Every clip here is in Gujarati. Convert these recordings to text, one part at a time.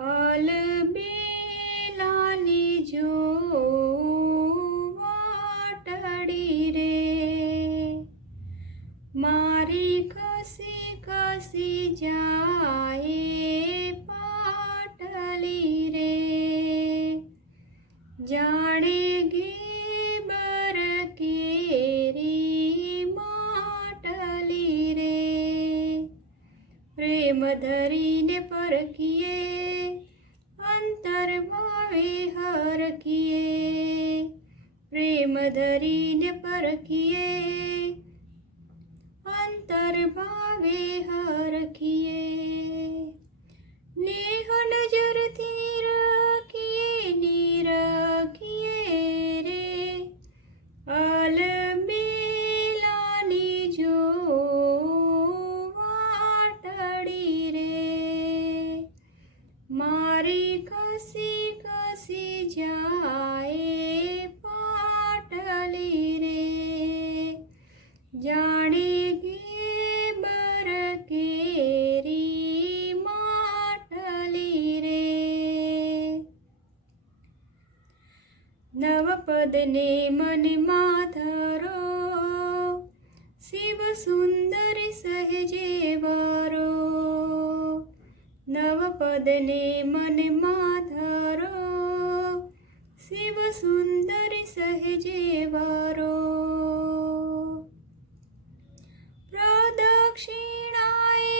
અલબેલાની જો વાટડી રે, મારી ખસી ખસી જાય પાટલી રે, જાણે ઘેબર કેરી માટલી રે, પ્રેમ ધરીને પરખીએ અંતર ભાવે હરખીએ, પ્રેમ ધરીને પરખીએ અંતર ભાવે હરખીએ, નેહ નજરથી નિરખીએ રે, અલબેલાની જો વાટડી રે, મારી ખસી ખસી જાય પાટલી રે, જાણે ઘેબર કેરી માટલી રે, નવપદને મનમાં ધરો, શિવ સુંદર સહેજે વરો, નવપદને મનમાં ધરો, શિવ સુંદર સહેજે વરો, પ્રદક્ષિણાએ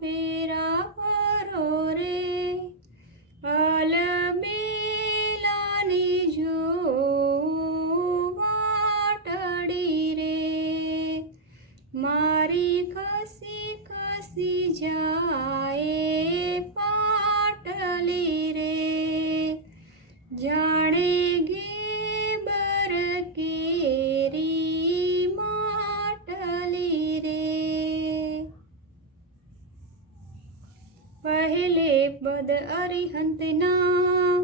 ફેરા ફરો રે, અલબેલાની જો વાટડી રે, મારી ખસી ખસી જાય પાટલી રે, જાણે ઘેબર કેરી માટલી રે, પહેલે પદ અરિહંતના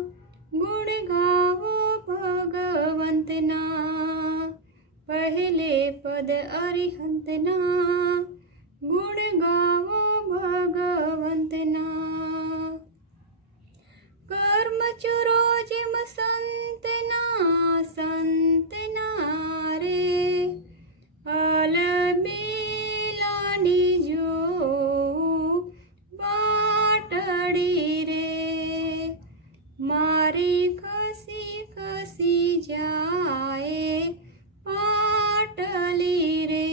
ગુણ ગાવો ભગવંતના, પહેલે પદ અરિહંતના ગુણ ગાવો ભગવંતના, કર્મ ચોરો જેમ સંતના રે, અલબેલાની જો વાટડી રે, મારી ખસી ખસી જાય પાટલી રે,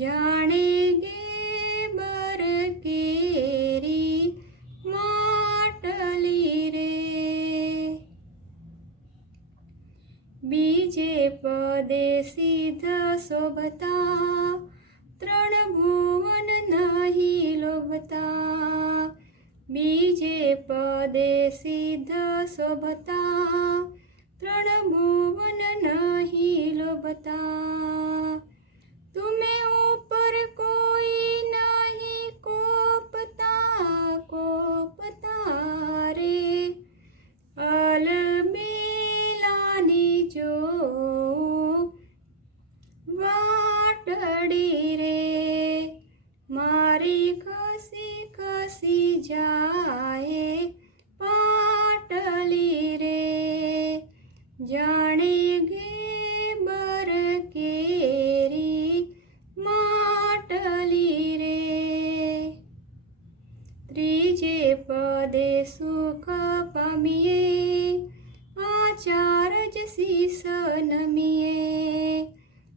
જાણે ઘેબર કેરી માટલી રે, બીજે પદે સિદ્ધ શોભતા, ત્રણ ભુવન નહીં લોભતા, બીજે પદે સિદ્ધ શોભતા, ત્રણ ભુવન નહીં લોભતા, તુમે ઉપર કોઈ નહીં કોપતા રે, અલબેલાની જો વાટડી રે, મારી ખસી ખસી જાય પાટલી રે, જાણે ઘેબર કેરી માટલી રે, ત્રીજે પદે સુખ પામીએ, આચાર જ શીશ નમીએ,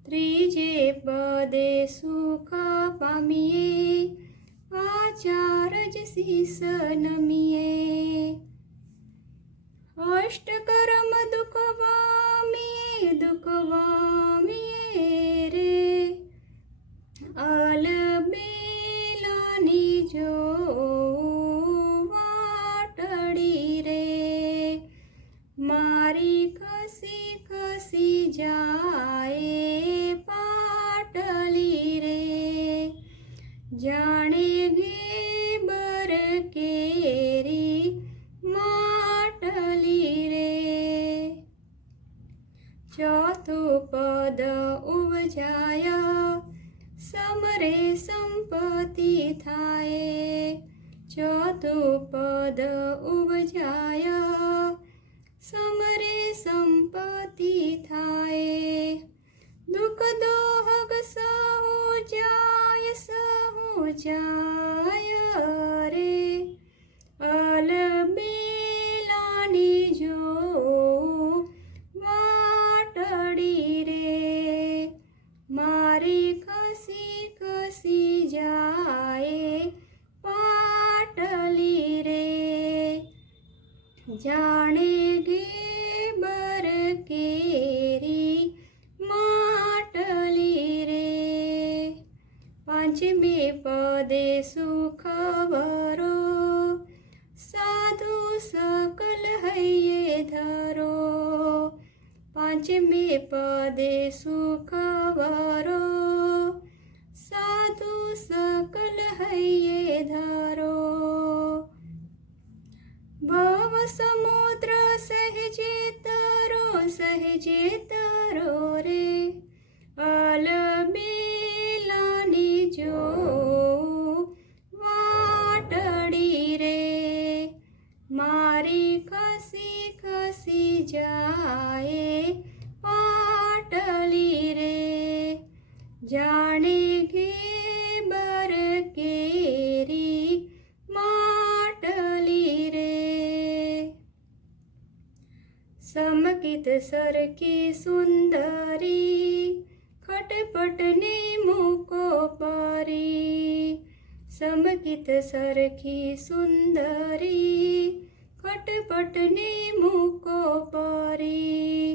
ત્રીજે પદે સુખ પામીએ, આચાર જ શીશ નમીએ, અષ્ટકર્મ દુઃખ વામીએ રે, અલબેલાની જો વાટડી રે, મારી ખસી ખસી જાય પાટલી રે, જાણે ઘેબર કેરી માટલી રે, ચોથું પદ ઉપજાય સમરે સંપત્તિ થાય, ચોથું પદ ઉપજાય સમરે સંપત્તિ થાય દુઃખ દોહગ સહુ જાય રે અલબેલાની જો વાટડી રે મારી ખસી જાય પાટલી રે જાણે ગેબર કેરી માટલી રે પાંચમે પદે સુખવરો સાધુ સકલ હૈયે ધરો પાંચમે પદે સુખવરો સાધુ સકલ હૈયે ધરો ભવ સમુદ્ર સહેજે તરો રે અલબેલાની જો વાટડી રે મારી ખસી જાય પાટલી રે જાણે ઘેબર કેરી માટલી રે સમકિત સરખી સુંદરી ખટપટને મૂકો પરી સમકિત સરખી સુંદરી ખટપટને મૂકો પરી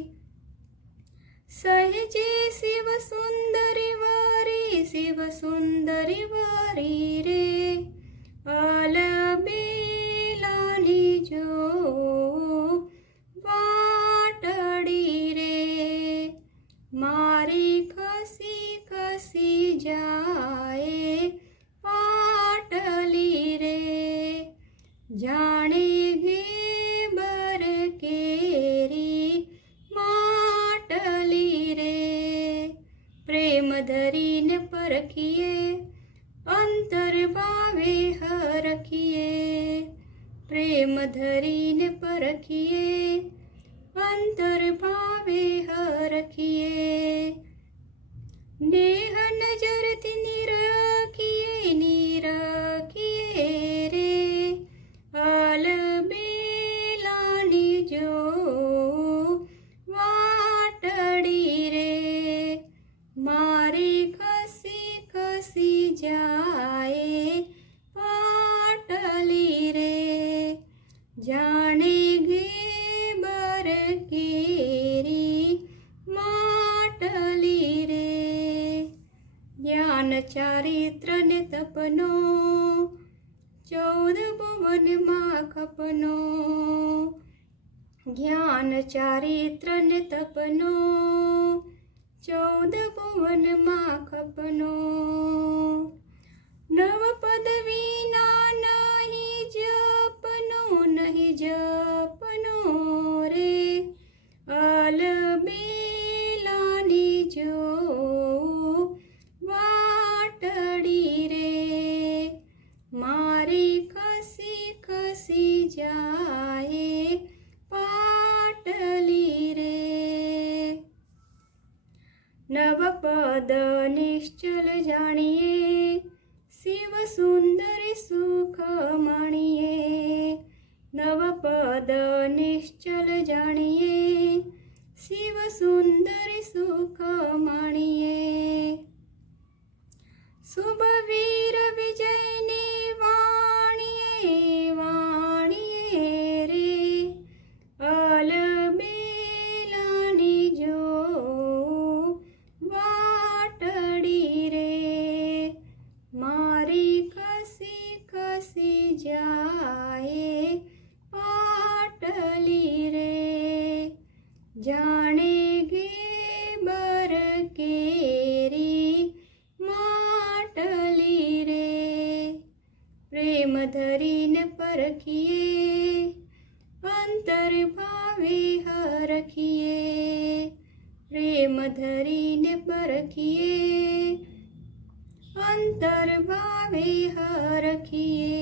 સહેજે શિવ સુંદરી વરી રે અલબેલાની જો વાટડી રે મારી ખસી જાય પાટલી રે જાણે ઘેબર કેરી માટલી રે પ્રેમ ધરીને પરખીએ અંતર ભાવે હરખીએ પ્રેમ ધરીને પરખીએ અંતર ભાવે હરખીએ નેહ નજરથી નિરખીએ રે અલબેલાની જો વાટડી રે મારી ખસી જાય પાટલી રે જાણે ઘેબર કેરી માટલી રે જ્ઞાન ચારિત્ર ને તપનો 14 ભુવનમાં ખપનો જ્ઞાન ચારિત્ર ને તપનો 14 ભુવનમાં ખપનો નવ પદવીના નહીં જપનો રે અલબેલાની જો વાટડી રે મારી ખસી જાય પાટલી રે નવ પદ નિશ્ચલ જાણીએ શિવ સુંદરી સુખ માણીએ નવ પદ નિશ્ચલ જાણીએ શિવ સુંદરી સુખ માણીએ શુભ વીર વિજયની વાણીએ રે અલબેલાની જો વાટડી રે મારી ખસી જાય પાટલી રે જાણે ઘેબર કેરી માટલી રે પ્રેમ ધરીને પરખીએ અંતર ભાવે હરખીએ પ્રેમ ધરીને પરખીએ અંતર ભાવે હરખીએ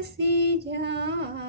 વસી જાય.